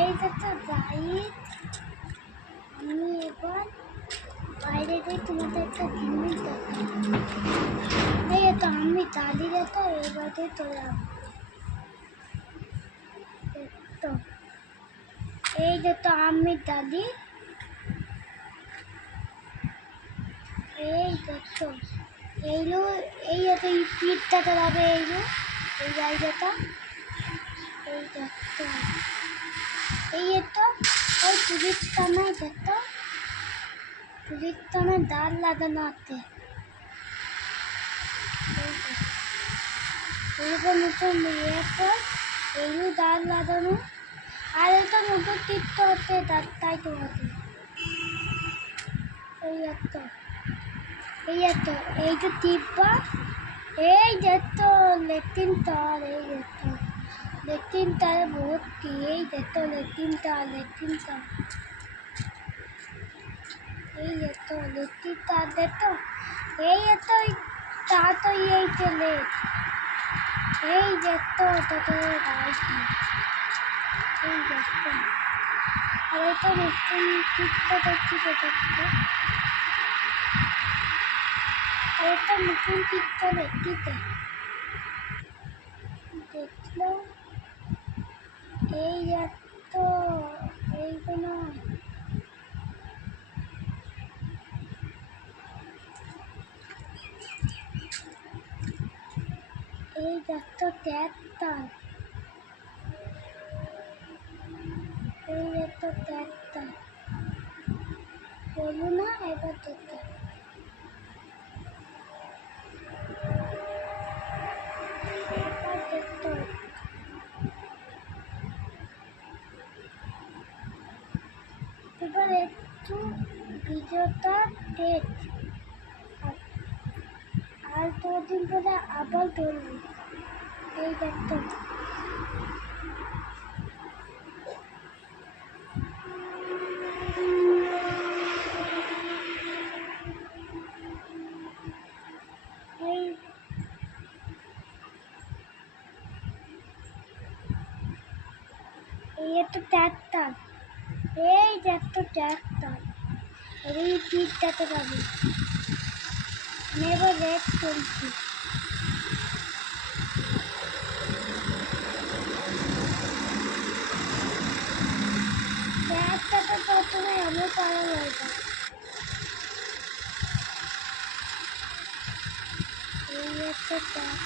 এই যে তো গাইড, আমি এবার বাইরে যাই, তোমাদের একটা জিনিস দেখাই। এই তো আমি দাঁড়িয়ে তো এবারে চলে আসবো। তো এই যে তো আমি দাদি, এই দেখো এইগুলো, এই তো এই পিঠটাতে যাবে, এইগুলো এই জায়গাটা, এই দেখতো, এই তো ওই পুলিশ থানায় দেখতো, পুলিশ থানায় দাঁড় লাগানো আছে। এরকম নতুন এরপর এইগুলো দাঁড় লাগানো, আর এটা নতুন টিপতে হচ্ছে তাই তোমাকে। এই তো এই তো এই যে টিপবা, এই দেখতো লেট্রিন তার, এই দেখতো লেট্রিন তার ভর্তি, এই দেখতো লেট্রিন তার, লেট্রিন তার, এই দেখতো লেট্রিন তার দেখতো, এই তো তা তো এই চলে, এই দেখতো তোদের গাড়ি, এই দেখতো। আর এটা নতুন টিপটা দেখছি, দেখতো আর এটা নতুন টিপটা দেখতে দেখলো, এই তো এইগুলো, এই দেখতো ট্যাগটা, এই একটা ট্যাগটা বলো না, এবার দেখতে এবার দেখতো, এবার একটু ভিডিওটা দেখ, আর 2 দিন পরে আবার ধরবো, এই দেখতো। এই এই একটা ট্যাগটা, এই দেখতো ট্যাগটা, এই টিপটাতে পাবি, আমি এবার রেড করছি। ট্যাগটাতে প্রথমে এমন করা হয়েছে, এই একটা ট্যাগ,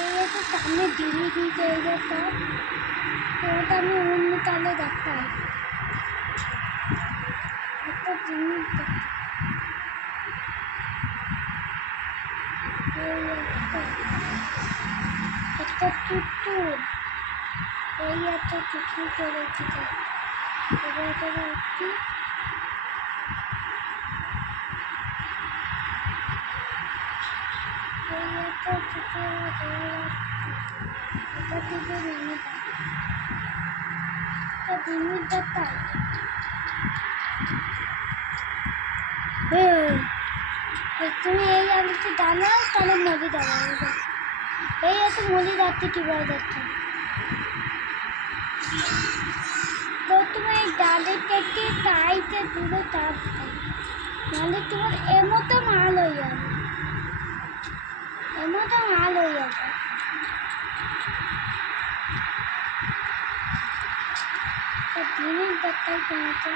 এই একটা সামনে ডিমি দিয়েছে, এই একটা ওটা আমি অন্য তালে দেখাই, একটা জিনিস দেখাই, এই একটা টুটুর, এই একটা টুটু করেছি, এবার করে উঠি, এই একটা টুটু, এটা থেকে নেমে একটা জিনিস দেখাই। তুমি এই আলুতে দাঁড়াও, তাহলে মলি দাঁড়াও, এই এত মলি যাচ্ছে কীভাবে যাচ্ছে, তো তুমি এই ডালের থেকে টাইতে দূরে থাকতে, নাহলে তোমার এমতো মাল হয়ে যাবে, এমতো মাল হয়ে যাবে। জিনিস দেখাই তোমাকে,